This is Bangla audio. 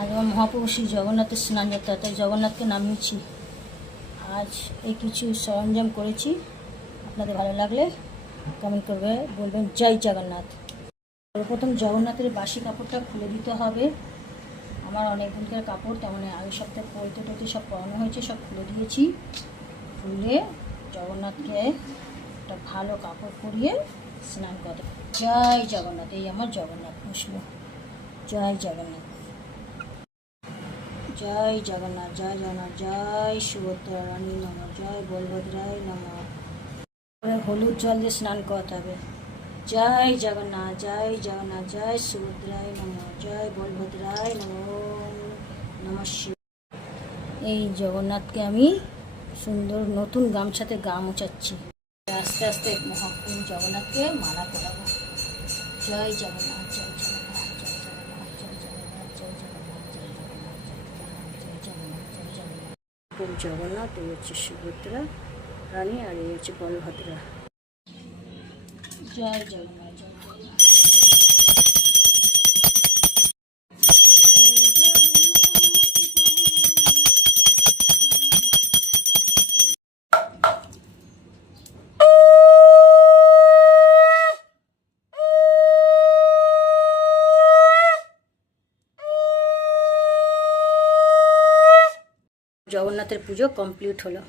আজ আমার মহাপ্রভু শ্রী জগন্নাথের স্নান যাত্রা, তাই জগন্নাথকে নামিয়েছি। আজ এই কিছু সরঞ্জাম করেছি, আপনাদের ভালো লাগলে কমেন্ট করবে, বলবেন জয় জগন্নাথ। সর্বপ্রথম জগন্নাথের বাসি কাপড়টা খুলে দিতে হবে। আমার অনেক দিনকার কাপড়, তেমন আগের সপ্তাহে পড়তে টইতে সব পরানো হয়েছে, সব খুলে দিয়েছি। খুলে জগন্নাথকে একটা ভালো কাপড় পরিয়ে স্নান করে। জয় জগন্নাথ। এই আমার জগন্নাথ বসল। জয় জগন্নাথ, জয় জগন্নাথ, জয় জগন্নাথ, জয় সুভদ্রা রানী নম, জয় বলভদ্রায় নম। হলুদ জল দিয়ে স্নান করাতে হবে। জয় জগন্নাথ, জয় জগন্নাথ, জয় সুভদ্রায় নম, জয় বলভদ্রায় নম, নমঃ শিব। এই জগন্নাথকে আমি সুন্দর নতুন গামছাতে গা মোচাচ্ছি। আস্তে আস্তে মহাপ্রভু জগন্নাথকে মালা পরাবো। জয় জগন্নাথ, জয় জগন্নাথ, জয় জগন্নাথ, জয় জগন্নাথ, জয় জগন্নাথ, জয় জগন্নাথ, জয় জগন্নাথ, জয় জগন্নাথ, জয় জগন্নাথ। প্রভু জগন্নাথ, এই হচ্ছে সুভদ্রা রানী, আর এই হচ্ছে বলভদ্রা। জয় জগন্নাথ, জয় জগন্নাথ। জগন্নাথের পুজো কমপ্লিট হলো।